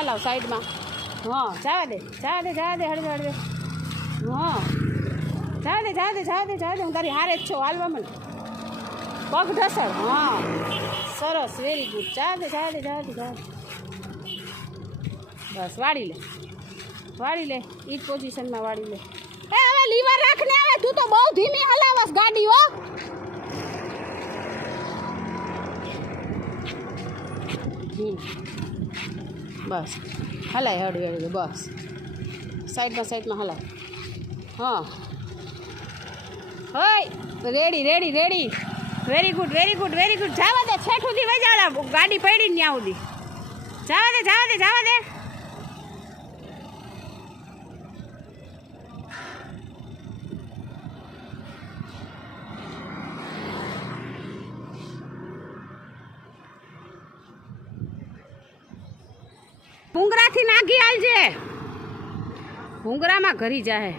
હલાવ સાઈડમાં હા જવા દે હળવે હળવે હા જવા દે હું તારી હારે જ છો હાલવા મને પગ ઢસડ હા સરસ વેરી ગુડ જવા દે બસ વાળી લે એ જ પોઝિશનમાં વાળી લે એ હવે લીવર રાખને આવે તું તો બહુ ધીમી હલાવસ ગાડી હો બસ હલાય હળવે બસ સાઈડમાં હલાય હા હોય રેડી વેરી ગુડ જવા દે છેઠ સુધી વજાડા ગાડી પડી ને ત્યાં સુધી જવા દે ભૂંગરાથી નાખી હાલજે ભૂંગરામાં ઘરી જાહે